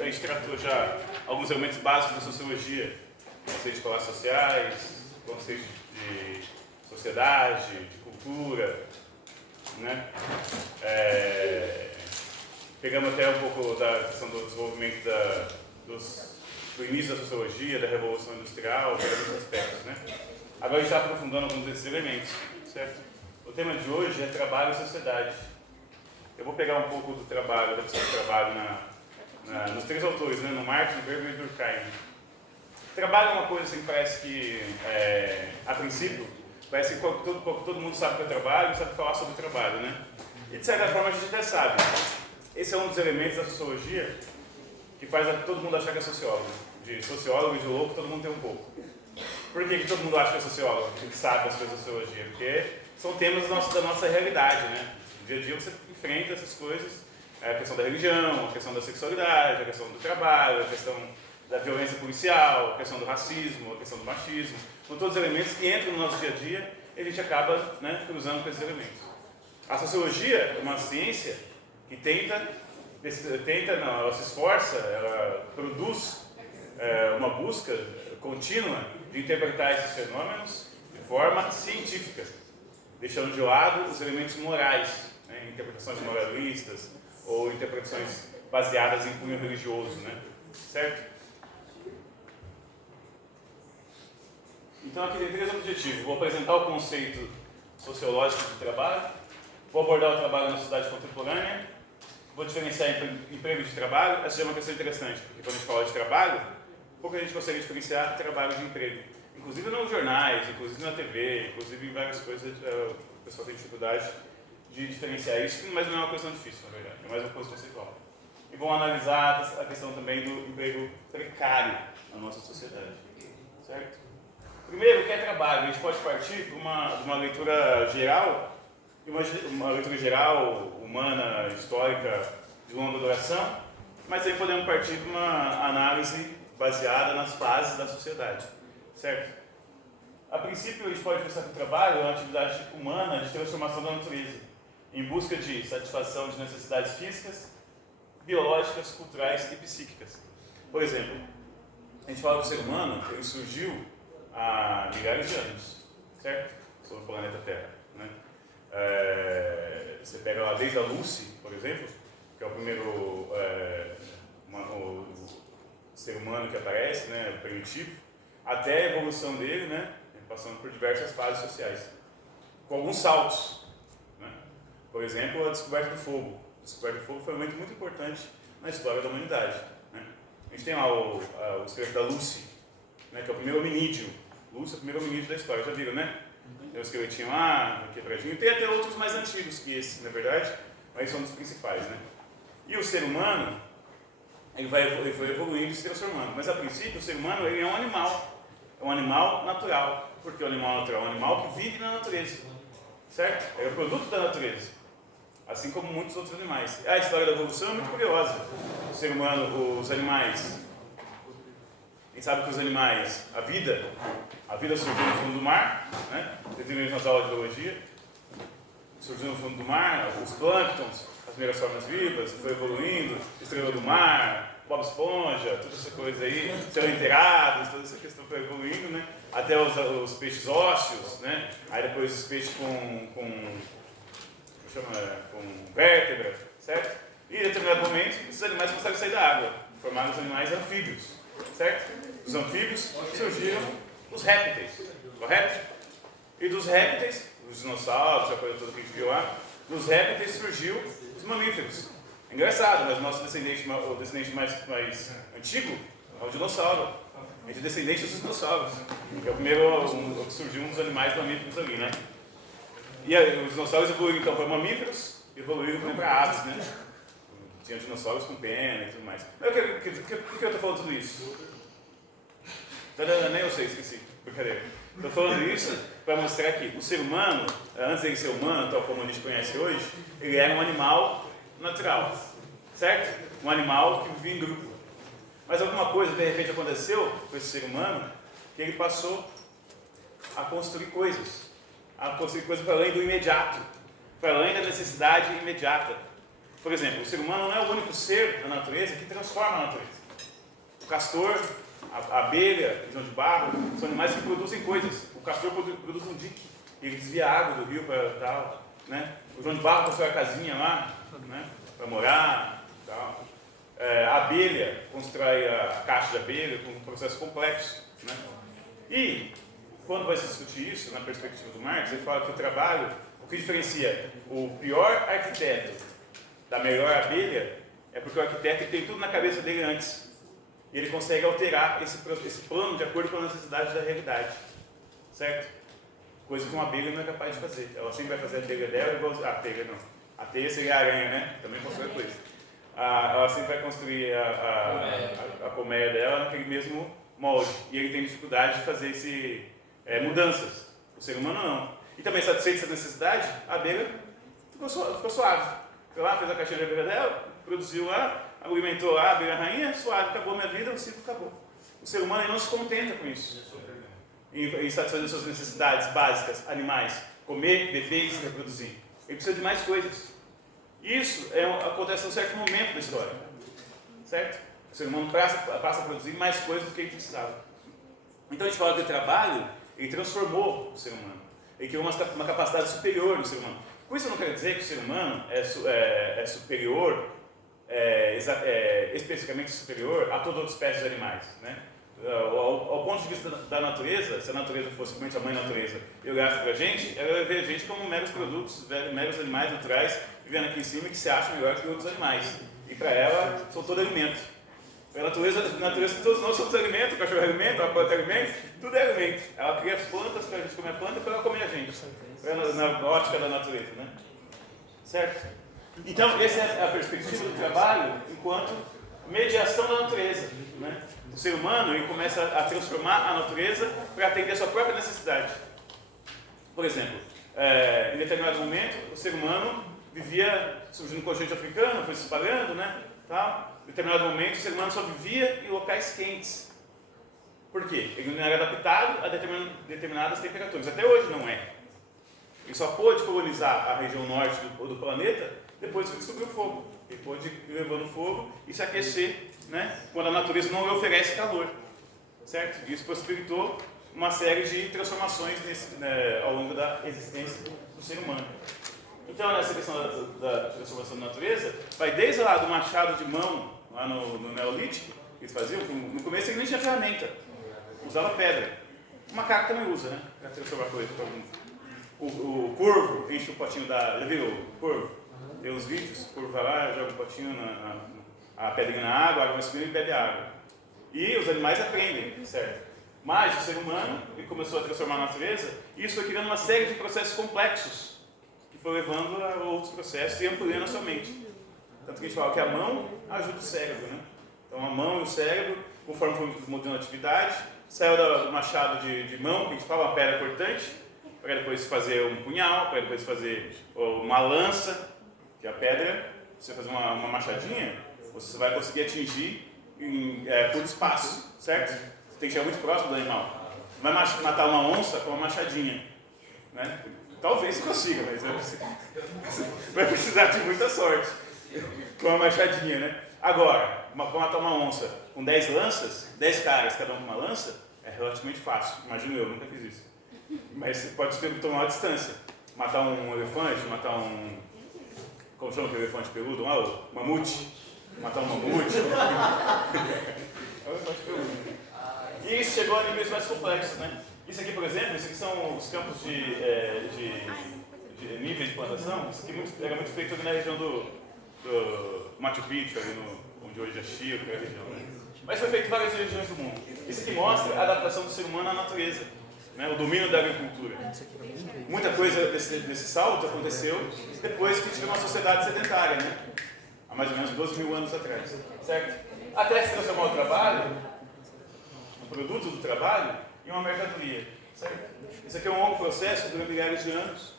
a gente tratou já alguns elementos básicos da sociologia, conceitos de classes sociais, conceitos de sociedade, de cultura, né? Pegamos até um pouco da questão do desenvolvimento do início da sociologia, da Revolução Industrial, vários aspectos, né? Agora a gente está aprofundando alguns desses elementos, certo? O tema de hoje é trabalho e sociedade. Eu vou pegar um pouco do trabalho, da questão do trabalho nos três autores, né? No Marx, no Weber e no Durkheim. Trabalho é uma coisa assim que parece que, a princípio, parece que todo mundo sabe o que é trabalho e sabe falar sobre trabalho, né? E de certa forma a gente até sabe. Esse é um dos elementos da sociologia que faz todo mundo achar que é sociólogo. De sociólogo e de louco, todo mundo tem um pouco. Por que todo mundo acha que é sociólogo? Que sabe as coisas da sociologia? Porque são temas da nossa realidade, né? No dia a dia você enfrenta essas coisas, a questão da religião, a questão da sexualidade, a questão do trabalho, a questão da violência policial, a questão do racismo, a questão do machismo. São todos elemmentos que entram no nosso dia a dia e a gente acaba, né, cruzando com esses elementos. A sociologia é uma ciência que ela se esforça, ela produz uma busca contínua de interpretar esses fenômenos de forma científica, deixando de lado os elementos morais, né, interpretações moralistas ou interpretações baseadas em cunho religioso, né, certo? Então aqui tem três objetivos. Vou apresentar o conceito sociológico do trabalho, vou abordar o trabalho na sociedade contemporânea, vou diferenciar emprego de trabalho. Essa é uma questão interessante, porque quando a gente fala de trabalho, pouco a gente consegue diferenciar trabalho de emprego. Inclusive nos jornais, inclusive na TV, inclusive em várias coisas, o pessoal tem dificuldade de diferenciar isso, mas não é uma questão difícil, na verdade, é mais uma coisa conceitual. E vamos analisar a questão também do emprego precário na nossa sociedade, certo? Primeiro, o que é trabalho? A gente pode partir de uma leitura geral, humana, histórica, de longa duração, mas aí podemos partir de uma análise baseada nas fases da sociedade, certo? A princípio, a gente pode pensar que o trabalho é uma atividade humana de transformação da natureza, em busca de satisfação de necessidades físicas, biológicas, culturais e psíquicas. Por exemplo, a gente fala que o ser humano ele surgiu há milhares de anos, certo? Sobre o planeta Terra, né? Você pega lá desde a Lucy, por exemplo, que é o primeiro o ser humano que aparece, né, primitivo, até a evolução dele, né, passando por diversas fases sociais, com alguns saltos, né? Por exemplo, a descoberta do fogo. A descoberta do fogo foi um momento muito importante na história da humanidade, né? A gente tem lá o esqueleto da Lucy, né, que é o primeiro hominídeo. Lucy é o primeiro hominídeo da história, já viram, né? Tem o esqueletinho lá, quebradinho, tem até outros mais antigos que esse, na verdade, mas são dos principais, né? E o ser humano, ele foi evoluindo e se transformando, mas a princípio o ser humano ele é um animal natural. Por que o animal natural? É um animal que vive na natureza, certo? É o produto da natureza, assim como muitos outros animais. A história da evolução é muito curiosa. O ser humano, os animais, a gente sabe que os animais, a vida surgiu no fundo do mar, né? Vocês viram nas aulas de biologia, surgiu no fundo do mar, os plânctons, as primeiras formas vivas, foi evoluindo, estrela do mar, Bob Esponja, toda essa coisa aí, céu inteirados, toda essa questão foi evoluindo, né? Até os peixes ósseos, né? Aí depois os peixes com vértebra, certo? E em determinado momento, esses animais começaram a sair da água, formaram os animais anfíbios, certo? Dos anfíbios surgiram os répteis, correto? E dos répteis, os dinossauros, a coisa toda que a gente viu lá, dos répteis surgiu os mamíferos. Engraçado, mas o nosso descendente mais antigo é o dinossauro. A gente é descendente dos dinossauros. Que é o primeiro que surgiu um dos animais mamíferos ali, né? E aí, os dinossauros evoluíram então para mamíferos, evoluíram também para aves, né? Tinha dinossauros com pena e tudo mais. Por que eu estou falando tudo isso? Nem eu sei, esqueci. Brincadeira. Estou falando isso para mostrar que o ser humano, antes de ser humano, tal como a gente conhece hoje, ele era um animal natural, certo? Um animal que vivia em grupo. Mas alguma coisa de repente aconteceu com esse ser humano que ele passou a construir coisas para além do imediato, para além da necessidade imediata. Por exemplo, o ser humano não é o único ser na natureza que transforma a natureza. O castor, a abelha, o João de Barro, são animais que produzem coisas. O castor produz um dique, ele desvia a água do rio para tal, né? O João de Barro constrói a casinha lá, né? Para morar, tal. A abelha constrói a caixa de abelha com um processo complexo, né? E quando vai se discutir isso na perspectiva do Marx, ele fala que o trabalho, o que diferencia o pior arquiteto da melhor abelha é porque o arquiteto tem tudo na cabeça dele antes. E ele consegue alterar esse plano de acordo com a necessidade da realidade. Certo? Coisa que uma abelha não é capaz de fazer. Ela sempre vai fazer a teia dela igual a teia, não. A teia seria a aranha, né? Também constrói coisa. Ela sempre vai construir a colmeia dela naquele mesmo molde. E ele tem dificuldade de fazer mudanças. O ser humano não. E também, satisfeito essa necessidade, a abelha ficou suave. Foi lá, fez a caixinha de abelha dela, produziu lá, alimentou lá a abelha rainha, suave, acabou a minha vida, o ciclo acabou. O ser humano não se contenta com isso. Em satisfazer suas necessidades básicas, animais, comer, beber e se reproduzir. Ele precisa de mais coisas. Isso acontece em um certo momento da história. Certo? O ser humano passa a produzir mais coisas do que ele precisava. Então a gente fala que o trabalho, ele transformou o ser humano. Ele criou uma capacidade superior no ser humano. Com isso eu não quero dizer que o ser humano é superior, especificamente superior a toda outra espécie de animais, né? Ao ponto de vista da natureza, se a natureza fosse simplesmente a mãe natureza e olhasse para a gente, ela ia ver a gente como meros produtos, meros animais naturais, vivendo aqui em cima e que se acham melhores que outros animais. E para ela, são todo alimento. A natureza, todos nós somos alimento, o cachorro é alimento, a planta é alimento, tudo é alimento. Ela cria as plantas para a gente comer a planta e para ela comer a gente. Na ótica da natureza, né? Certo? Então, essa é a perspectiva do trabalho enquanto mediação da natureza, né? O ser humano ele começa a transformar a natureza para atender a sua própria necessidade. Por exemplo, em determinado momento, o ser humano vivia, surgindo no continente africano, foi se espalhando, né? Tal. Em determinado momento, o ser humano só vivia em locais quentes. Por quê? Ele não era adaptado a determinadas temperaturas. Até hoje não é. Ele só pôde colonizar a região norte do planeta depois que descobriu o fogo. Ele pôde ir levando fogo e se aquecer, né, quando a natureza não lhe oferece calor. Certo? Isso possibilitou uma série de transformações ao longo da existência do ser humano. Então, essa questão da transformação da natureza vai desde lá do machado de mão, lá no Neolítico, que eles faziam. No começo ele nem tinha ferramenta, usava pedra. O macaco também usa, né, para transformar coisa. O corvo enche o potinho já viu o corvo? Tem os vídeos, o corvo vai lá, joga o potinho, a pedrinha na água, a água vai subindo e bebe água. E os animais aprendem, certo? Mas o ser humano, ele começou a transformar a natureza, e isso foi criando uma série de processos complexos, que foi levando a outros processos e ampliando a sua mente. Tanto que a gente fala que a mão ajuda o cérebro, né? Então a mão e o cérebro, conforme foi mudando a atividade, saiu do machado de mão, que a gente fala, uma pedra cortante, para depois fazer um punhal, para depois fazer uma lança, que a pedra, você fazer uma machadinha, você vai conseguir atingir por espaço, certo? Você tem que chegar muito próximo do animal. Não vai matar uma onça com uma machadinha, né? Talvez você consiga, mas vai precisar de muita sorte com uma machadinha, né? Agora, para matar uma onça com 10 lanças, 10 caras, cada um com uma lança, é relativamente fácil. Imagino eu, nunca fiz isso. Mas você pode tomar uma distância. Matar um elefante, matar um... Como chama aquele elefante peludo? Um mamute. Matar um mamute. É um elefante peludo. E isso chegou a níveis mais complexos, né? Isso aqui, por exemplo, isso aqui são os campos de níveis de plantação. Isso aqui era muito feito ali na região do Machu Picchu, ali onde hoje é Chile, aquela região, né? Mas foi feito em várias regiões do mundo. Isso aqui mostra a adaptação do ser humano à natureza, né? O domínio da agricultura. Muita coisa desse salto aconteceu depois que tivemos uma sociedade sedentária, né? Há mais ou menos 12 mil anos atrás, certo? Até se transformar o trabalho, o produto do trabalho, em uma mercadoria, certo? Isso aqui é um longo processo que dura milhares de anos.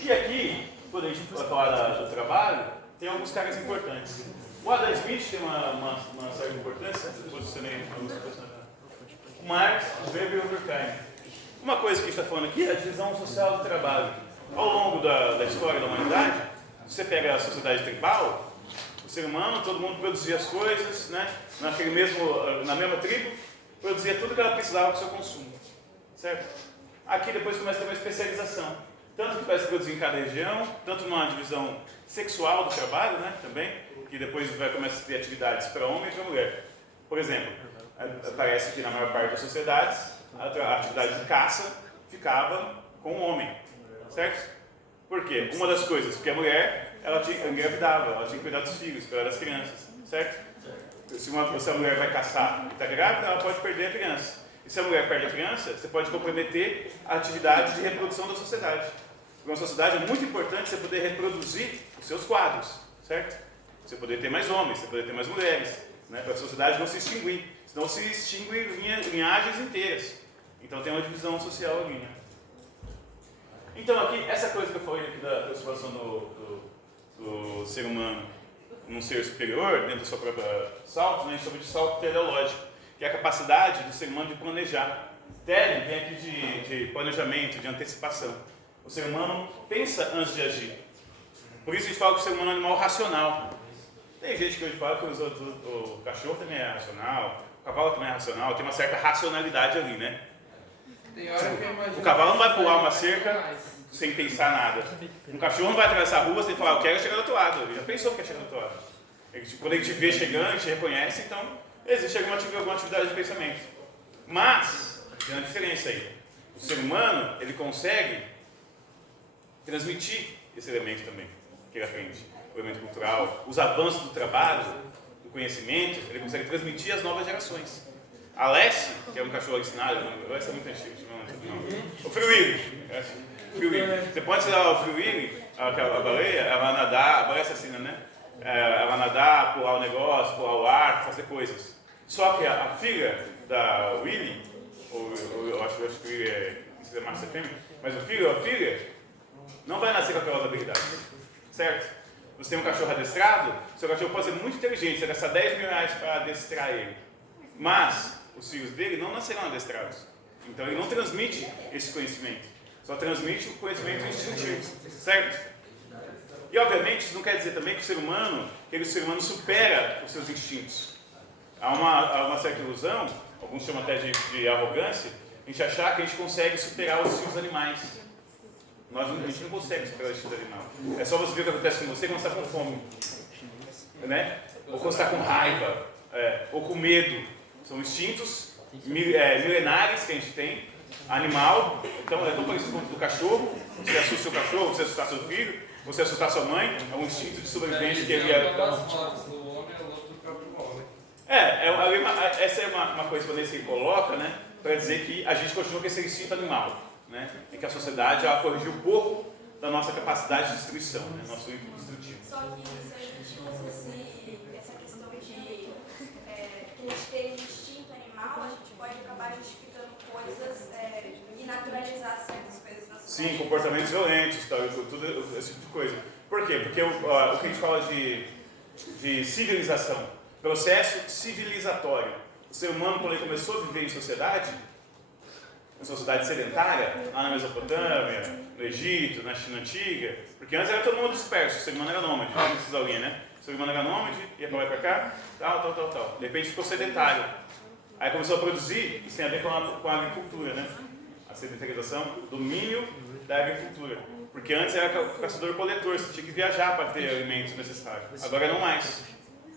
E aqui, quando a gente vai falar do trabalho, tem alguns caras importantes. O Adam Smith tem uma certa importância, posicionei alguns personagens. O Marx, o Weber e o Durkheim. Uma coisa que a gente está falando aqui é a divisão social do trabalho. Ao longo da história da humanidade, você pega a sociedade tribal, o ser humano, todo mundo produzia as coisas, né? Na mesma tribo, produzia tudo que ela precisava para o seu consumo, certo? Aqui depois começa a ter uma especialização, tanto que vai se produzir em cada região, tanto numa divisão sexual do trabalho, né? Também, que depois vai começar a ter atividades para homem e para mulher. Por exemplo, parece que na maior parte das sociedades, a atividade de caça ficava com o homem, certo? Por quê? Uma das coisas, porque a mulher, ela engravidava, ela tinha que cuidar dos filhos, cuidar das crianças, certo? Se a mulher vai caçar e está grávida, ela pode perder a criança. E se a mulher perde a criança, você pode comprometer a atividade de reprodução da sociedade. Para uma sociedade é muito importante você poder reproduzir os seus quadros, certo? Você poder ter mais homens, você poder ter mais mulheres, né? Para a sociedade não se extinguir. Senão se extingue linhagens inteiras. Então tem uma divisão social ali, né? Então aqui, essa coisa que eu falei aqui da transformação do ser humano num ser superior, dentro da sua própria salto, né, a gente chama de salto teleológico, que é a capacidade do ser humano de planejar. Tele vem aqui de planejamento, de antecipação. O ser humano pensa antes de agir. Por isso a gente fala que o ser humano é um animal racional. Tem gente que hoje fala que o cachorro também é racional, o cavalo também é racional, tem uma certa racionalidade ali, né? Tem hora que eu imagino. O cavalo não vai pular uma cerca sem pensar nada. Um cachorro não vai atravessar a rua sem falar, eu quero chegar do outro lado. Ele já pensou que quer chegar do outro lado. Quando ele te vê chegando, ele te reconhece, então existe alguma atividade de pensamento. Mas, tem uma diferença aí. O ser humano, ele consegue transmitir esse elemento também, que ele aprende. O elemento cultural, os avanços do trabalho, do conhecimento, ele consegue transmitir às novas gerações. A Lessie, que é um cachorro alucinado, o Lessie é muito antigo, o Free Willy. Você pode tirar o Free Willy, aquela baleia, ela vai nadar, a baleia assassina, né? Ela vai nadar, pular o negócio, pular o ar, fazer coisas. Só que a filha da Willy, eu acho que o Willy é macho e fêmea, mas o filho ou a filha não vai nascer com aquelas habilidades, certo? Você tem um cachorro adestrado, seu cachorro pode ser muito inteligente, você gasta 10 mil reais para adestrar ele, mas os filhos dele não nascerão adestrados. Então ele não transmite esse conhecimento, só transmite o conhecimento instintivo, certo? E obviamente isso não quer dizer também que o ser humano supera os seus instintos. Há uma certa ilusão, alguns chamam até de arrogância, a gente achar que a gente consegue superar os instintos animais. A gente não consegue superar o instinto animal. É só você ver o que acontece com você quando você está com fome, né? Ou quando você está com raiva, ou com medo. São instintos milenares que a gente tem, animal. Então é tão parecido com o do cachorro. Você assusta seu cachorro, você assustar seu filho, você assustar sua mãe, é um instinto de sobrevivência que ele é. Essa é uma coisa que você coloca, né, para dizer que a gente continua com esse instinto animal, né, em que a sociedade ela corrigiu um pouco da nossa capacidade de destruição, né, nosso ímpeto destrutivo. Só que se a gente usa essa questão de que a gente tem um instinto animal, a gente pode acabar justificando coisas e naturalizar certas coisas na sociedade. Sim, comportamentos violentos, tudo esse tipo de coisa. Por quê? Porque o que a gente fala de civilização, processo civilizatório. O ser humano, quando ele começou a viver em sociedade sedentária, lá na Mesopotâmia, no Egito, na China Antiga, porque antes era todo mundo disperso, o ser humano era nômade, não precisa alguém, né? O ser humano era nômade, ia para lá e para cá, tal. De repente ficou sedentário. Aí começou a produzir, isso tem a ver com a agricultura, né? A sedentarização, domínio da agricultura. Porque antes era caçador-coletor, você tinha que viajar para ter alimentos necessários. Agora não mais.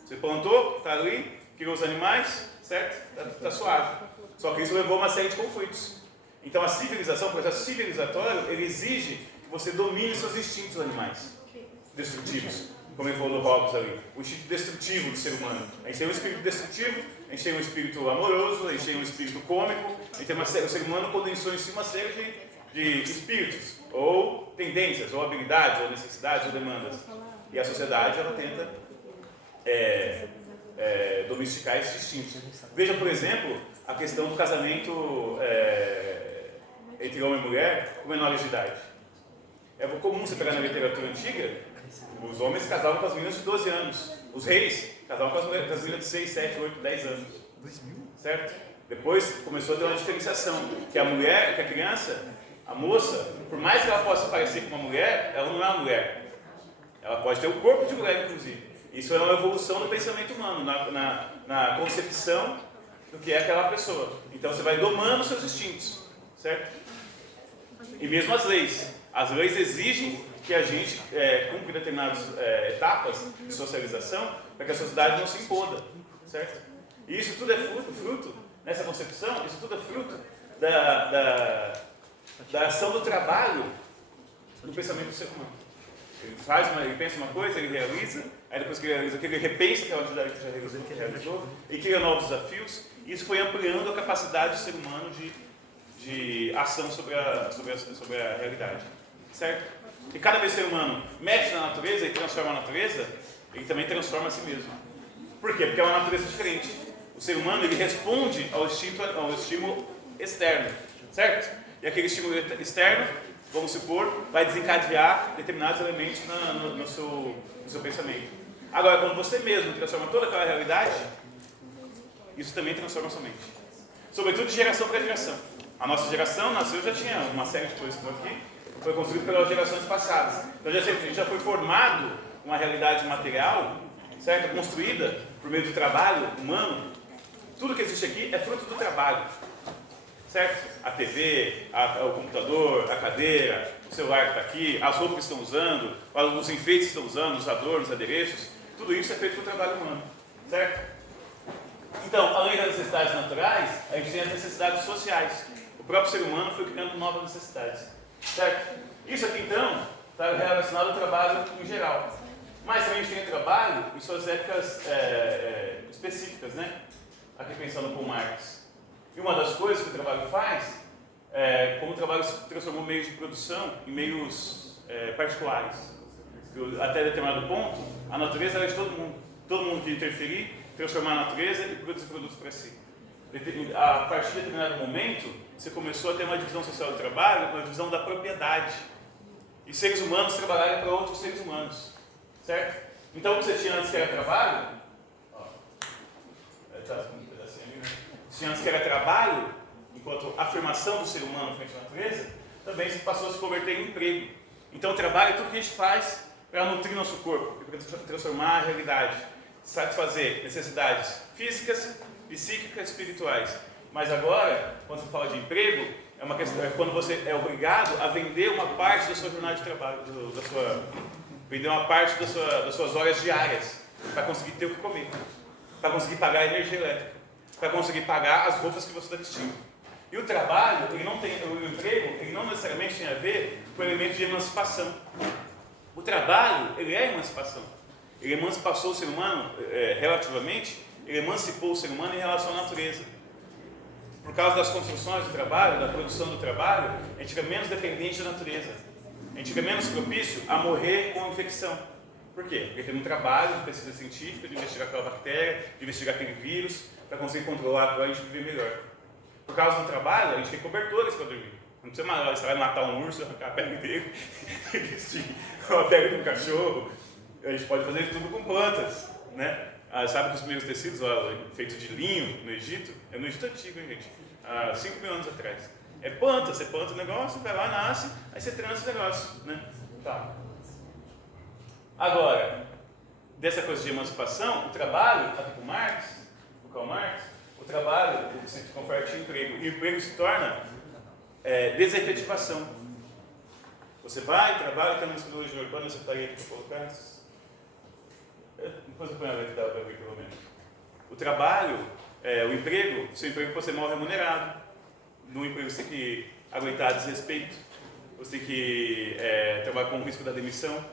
Você plantou, está ali, criou os animais, certo? Está suave. Só que isso levou a uma série de conflitos. Então a civilização, o processo civilizatório, ele exige que você domine seus instintos animais destrutivos. Como ele falou do Hobbes ali, o instinto destrutivo do ser humano. A gente tem um espírito destrutivo, a gente tem um espírito amoroso, a gente tem um espírito cômico, a gente tem o ser humano condensou em si uma série de espíritos, ou tendências, ou habilidades, ou necessidades, ou demandas. E a sociedade, ela tenta domesticar esses instintos. Veja, por exemplo, a questão do casamento entre homem e mulher com menores de idade. É comum você pegar na literatura antiga, os homens casavam com as meninas de 12 anos. Os reis casavam com as meninas de 6, 7, 8, 10 anos. Certo? Depois começou a ter uma diferenciação. Que a mulher, que a criança, a moça, por mais que ela possa parecer com uma mulher, ela não é uma mulher. Ela pode ter o corpo de mulher, inclusive. Isso é uma evolução do pensamento humano, na concepção do que é aquela pessoa. Então você vai domando os seus instintos, certo? E mesmo as leis. As leis exigem que a gente cumpra determinadas etapas de socialização para que a sociedade não se impoda, certo? E isso tudo é fruto nessa concepção, isso tudo é fruto da ação do trabalho do pensamento do ser humano. Ele pensa uma coisa, ele realiza, aí depois que ele realiza, ele repensa aquela atividade que já realizou, e cria novos desafios. Isso foi ampliando a capacidade do ser humano de ação sobre a realidade, certo? E cada vez que o ser humano mexe na natureza e transforma a natureza, ele também transforma a si mesmo. Por quê? Porque é uma natureza diferente. O ser humano, ele responde ao estímulo externo, certo? E aquele estímulo externo, vamos supor, vai desencadear determinados elementos no seu pensamento. Agora, quando você mesmo transforma toda aquela realidade, isso também transforma a sua mente. Sobretudo de geração para geração. A nossa geração nasceu, já tinha uma série de coisas que estão aqui, foi construído pelas gerações passadas. Então já foi formado uma realidade material, certo? Construída por meio do trabalho humano. Tudo que existe aqui é fruto do trabalho, certo? A TV, o computador, a cadeira, o celular que está aqui, as roupas que estão usando, os enfeites que estão usando, os adornos, os adereços, tudo isso é feito pelo trabalho humano, certo? Então, além das necessidades naturais, a gente tem as necessidades sociais. O próprio ser humano foi criando novas necessidades, certo? Isso aqui, então, está relacionado ao trabalho em geral. Mas também a gente tem trabalho em suas épocas específicas, né? Aqui pensando com Marx. E uma das coisas que o trabalho faz, como o trabalho se transformou meios de produção em meios particulares. Até determinado ponto, a natureza era de todo mundo. Todo mundo queria interferir, transformar a natureza e produzir produtos para si. A partir de determinado momento, você começou a ter uma divisão social do trabalho, uma divisão da propriedade. E seres humanos trabalharem para outros seres humanos. Certo? Então o que você tinha antes que era trabalho, tinha antes que era trabalho, enquanto afirmação do ser humano frente à natureza, também passou a se converter em emprego. Então o trabalho é tudo que a gente faz para nutrir nosso corpo, para transformar a realidade, satisfazer necessidades físicas, psíquicas, espirituais. Mas agora, quando se fala de emprego, é uma questão, quando você é obrigado a vender uma parte da sua jornada de trabalho, vender uma parte das suas horas diárias para conseguir ter o que comer, para conseguir pagar a energia elétrica, para conseguir pagar as roupas que você está vestindo. E o trabalho, o emprego, ele não necessariamente tem a ver com o elemento de emancipação. O trabalho, ele é emancipação. Ele emancipou o ser humano, relativamente, ele emancipou o ser humano em relação à natureza. Por causa das construções do trabalho, da produção do trabalho, a gente fica menos dependente da natureza. A gente fica menos propício a morrer com infecção. Por quê? Porque tem um trabalho de pesquisa científica, de investigar aquela bactéria, de investigar aquele vírus, para conseguir controlar, para a gente viver melhor. Por causa do trabalho, a gente tem cobertores para dormir. Não precisa mais, você vai matar um urso, arrancar a pele dele, vestir a pele de um cachorro. A gente pode fazer tudo com plantas, né? Sabe que os primeiros tecidos feitos de linho no Egito, é no Egito antigo, hein, gente? Há 5.000 anos atrás. É planta, você planta o negócio, vai lá, nasce, aí você trança o negócio, né? Tá. Agora, dessa coisa de emancipação, o trabalho, aqui com o Karl Marx, o trabalho se converte em emprego. E o emprego se torna desefetivação. Você vai, trabalha, tem uma metodologia urbana, você está aí para colocar. Depois eu ponho a letra para ver pelo menos. O trabalho, o emprego, seu emprego pode ser mal remunerado. No emprego você tem que aguentar desrespeito. Você tem que trabalhar com o risco da demissão.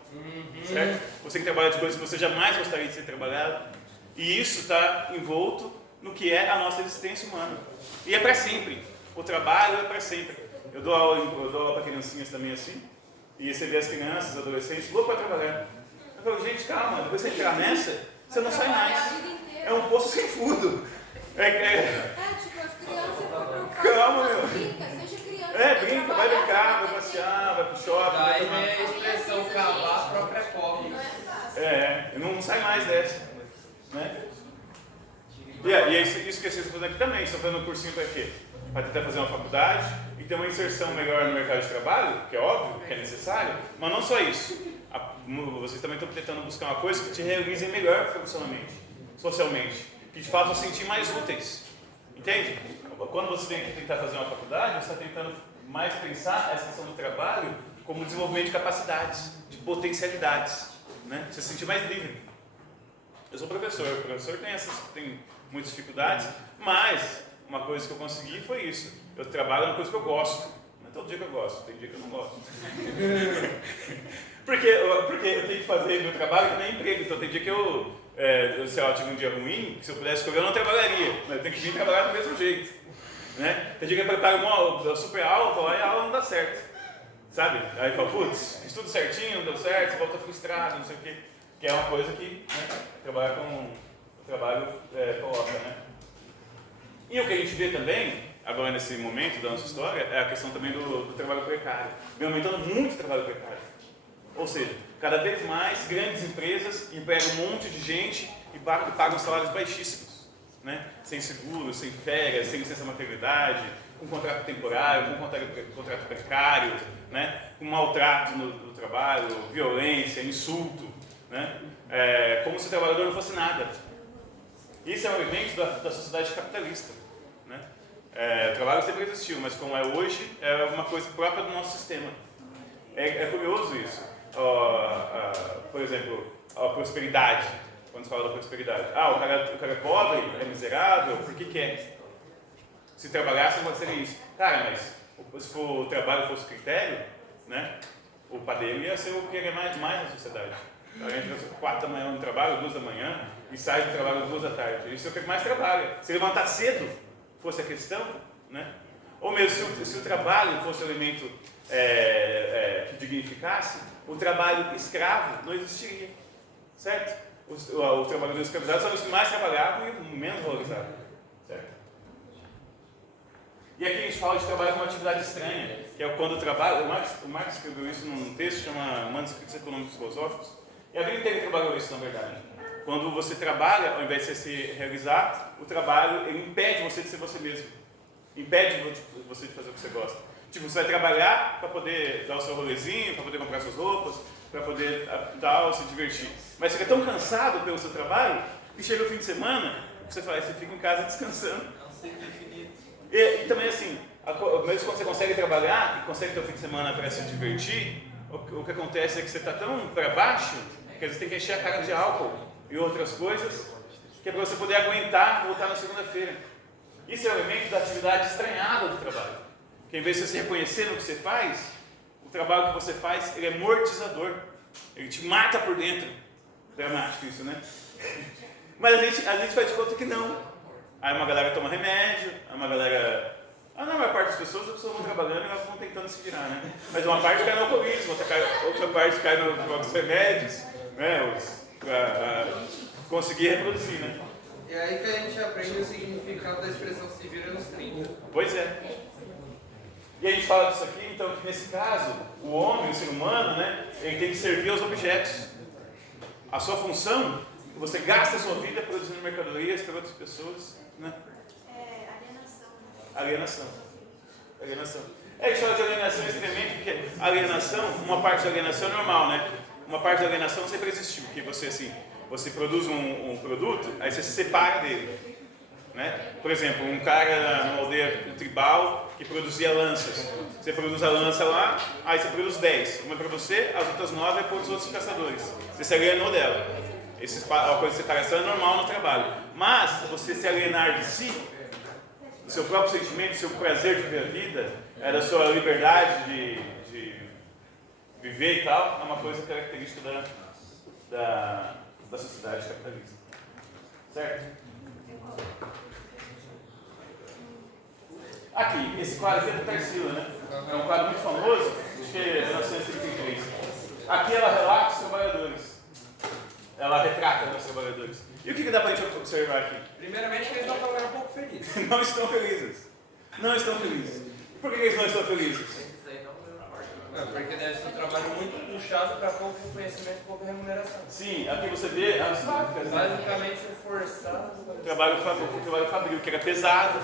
Certo? Você tem que trabalhar de coisas que você jamais gostaria de ser trabalhado. E isso está envolto no que é a nossa existência humana. E é para sempre. O trabalho é para sempre. Eu dou aula para criancinhas também assim. E você vê as crianças, os adolescentes, loucos para trabalhar. Eu falo, gente, calma, depois você entrar nessa, você não sai mais. É um poço sem fundo. Tipo, as crianças vão pro calma, meu. Brinca, seja criança. Brinca, vai brincar, vai passear, vai pro shopping. Daí vem a expressão cavar a própria cova. Não é fácil. Não sai mais dessa. Né? E é isso que vocês estão fazendo aqui também. Estão fazendo um cursinho para quê? Para tentar fazer uma faculdade e ter uma inserção melhor no mercado de trabalho, que é óbvio, que é necessário, mas não só isso. vocês também estão tentando buscar uma coisa que te realize melhor profissionalmente, socialmente, que te faça sentir mais úteis. Entende? Quando você vem tentar fazer uma faculdade, você está tentando mais pensar essa questão do trabalho como desenvolvimento de capacidades, de potencialidades, né? Você se sentir mais livre. Eu sou professor, o professor tem muitas dificuldades, mas uma coisa que eu consegui foi isso. Eu trabalho numa coisa que eu gosto. Não é todo dia que eu gosto, tem dia que eu não gosto. porque eu tenho que fazer meu trabalho que nem emprego, então tem dia que eu sei lá, tive um dia ruim, que se eu pudesse escolher eu não trabalharia, mas eu tenho que vir trabalhar do mesmo jeito. Né? Tem dia que eu preparo uma super aula e a aula não dá certo. Sabe? Aí fala, putz, fiz tudo certinho, não deu certo, você volta frustrado, não sei o quê. Que é uma coisa que trabalhar com o trabalho coloca, né? E o que a gente vê também, agora nesse momento da nossa história, é a questão também do trabalho precário. Vem aumentando muito o trabalho precário. Ou seja, cada vez mais grandes empresas empregam um monte de gente e pagam salários baixíssimos. Né? Sem seguro, sem férias, sem licença maternidade, com contrato temporário, com contrato precário, né? Com maltrato no trabalho, violência, insulto, né? Como se o trabalhador não fosse nada. Isso é um elemento da sociedade capitalista. Né? O trabalho sempre existiu, mas como é hoje, é uma coisa própria do nosso sistema. É curioso isso. Por exemplo, a prosperidade. Quando se fala da prosperidade. O cara é pobre, é miserável, por que quer? Se trabalhasse, não seria isso. Cara, mas se o trabalho fosse critério, né, o padeiro ia ser o que quer mais na sociedade. O cara entra às 4 da manhã no trabalho, 2 da manhã, e sai do trabalho às 2 da tarde. Isso é o que mais trabalha. Se levantar cedo fosse a questão, né? Ou mesmo se o trabalho fosse um elemento que dignificasse, o trabalho escravo não existiria. Certo? Os trabalhadores escravizados são os que mais trabalhavam e menos valorizavam. Certo? E aqui a gente fala de trabalho como uma atividade estranha, que é quando o trabalho, o Marx escreveu isso num texto que chama Manuscritos Econômicos e Filosóficos, e a vida inteira ele trabalhou isso na verdade. Quando você trabalha, ao invés de você se realizar, o trabalho ele impede você de ser você mesmo, impede você de fazer o que você gosta. Tipo, você vai trabalhar para poder dar o seu rolezinho, para poder comprar suas roupas, para poder se divertir. Mas você fica tão cansado pelo seu trabalho, que chega o fim de semana, você fica em casa descansando. E também assim, mesmo quando você consegue trabalhar e consegue ter o fim de semana para se divertir, o que acontece é que você está tão para baixo, que às vezes tem que encher a cara de álcool e outras coisas, que é para você poder aguentar voltar na segunda-feira. Isso é o elemento da atividade estranhada do trabalho. Que em vez de você se reconhecer no que você faz, o trabalho que você faz, ele é amortizador. Ele te mata por dentro. Dramático isso, né? Mas a gente faz de conta que não. Aí uma galera toma remédio, aí uma galera... na maior parte das pessoas vão trabalhando e elas vão tentando se virar, né? Mas uma parte cai no alcoolismo, outra parte cai nos remédios, né? Conseguir reproduzir, né? E aí que a gente aprende o significado da expressão se vira nos 30. Pois é. E a gente fala disso aqui, então, que nesse caso, o homem, o ser humano, né, ele tem que servir aos objetos. A sua função, você gasta a sua vida produzindo mercadorias para outras pessoas, né? Alienação. A gente fala de alienação extremamente, porque alienação, uma parte da alienação é normal, né? Uma parte da alienação sempre existiu, que você produz um produto, aí você se separa dele. Né? Por exemplo, um cara numa aldeia tribal que produzia lanças. Você produz a lança lá, aí você produz 10. Uma é para você, as outras 9 é para os outros caçadores. Você se alienou dela. A coisa de separação é normal no trabalho. Mas você se alienar de si, do seu próprio sentimento, do seu prazer de viver a vida, da sua liberdade de viver e tal, é uma coisa característica da sociedade capitalista. Certo? Aqui, esse quadro aqui é do Tarsila, né? É um quadro muito famoso, acho que é de 1933. Aqui ela relata os trabalhadores. Ela retrata os trabalhadores. E o que dá pra gente observar aqui? Primeiramente, eles estão trabalhando um pouco felizes. Não estão felizes. Não estão felizes. Por que eles não estão felizes? Porque deve ser um trabalho muito puxado para pouco conhecimento e pouca remuneração. Sim, aqui você vê as fábricas. Basicamente, forçado. O trabalho fabril, que era pesado,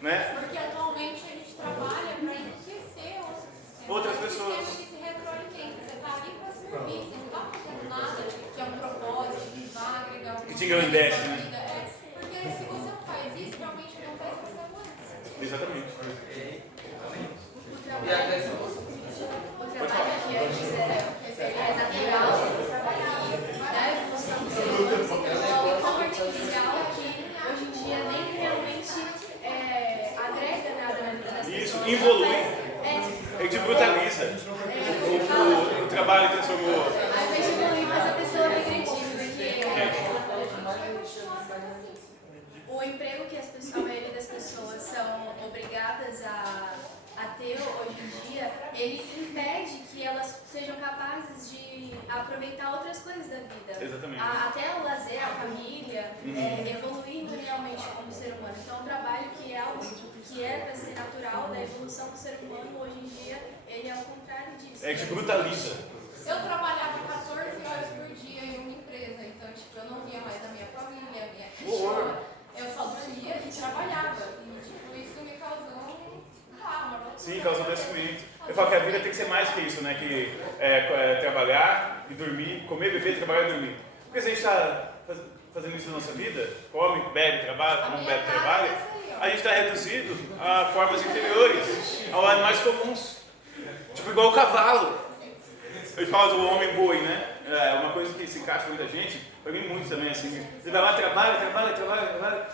né? Porque atualmente a gente trabalha para enriquecer outras Outras pessoas. Um sistema que se retroalimenta. Você está ali para servir, você engrandece, né? Porque se você não faz isso, realmente não vai ser você. Exatamente. E até se O trabalho que antes era natural, né, evolução do ser humano se tornou tão artificial que hoje em dia nem realmente agrega nada na vida das pessoas. Isso, evolui. É, Ele te brutaliza. O trabalho transformou. ao invés de evoluir, faz a pessoa regredir, porque o emprego que a maioria das pessoas são obrigadas a ter hoje em dia, ele impede que elas sejam capazes de aproveitar outras coisas da vida. Exatamente. Até o lazer, a família, evoluindo realmente como ser humano. Então, o trabalho que é algo que é para ser natural da evolução do ser humano, hoje em dia, ele é o contrário disso. É que te brutaliza. Eu trabalhava 14 horas por dia em uma empresa, então, tipo, eu não via mais a minha família, a minha cachorra. Eu só dormia e trabalhava. E, tipo, isso me causou uma loucura. Sim, causa adoecimento. Eu falo que a vida tem que ser mais que isso, né? Que trabalhar e dormir, comer, beber, trabalhar e dormir. Porque se a gente está fazendo isso na nossa vida, come, bebe, trabalha, come, bebe, trabalha, a gente está reduzido a formas inferiores, a animais comuns. Tipo, igual o cavalo. Eu falo do homem boi, né? É uma coisa que se encaixa muita gente, pra mim muito também, assim. Você vai lá, trabalha,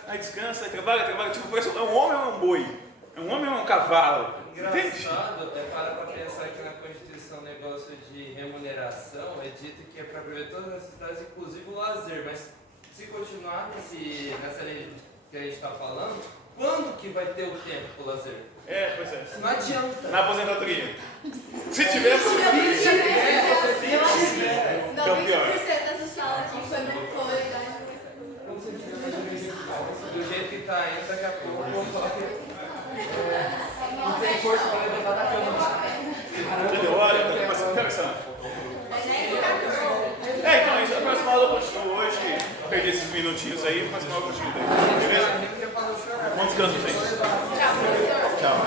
aí descansa, aí trabalha. Tipo, parece um homem ou é um boi? É um homem ou é um cavalo? Entende? engraçado, até para pensar que na Constituição o negócio de remuneração é dito que é para prever todas as necessidades, inclusive o lazer, mas se continuar nessa lei que a gente está falando, quando que vai ter o tempo para o lazer? Pois é. Não adianta. Na aposentadoria. Se tiver aposentadoria. Não, 90% dessas salas aqui, quando for a idade, Do jeito que tá indo, daqui a pouco. Não tem força para levantar da cama. Já deu hora, então tem bastante interessante. Então isso, a próxima aula eu continuo hoje. Perdi esses minutinhos aí, a próxima aula eu continuo daí. Beleza? Bom descanso, gente. Tchau.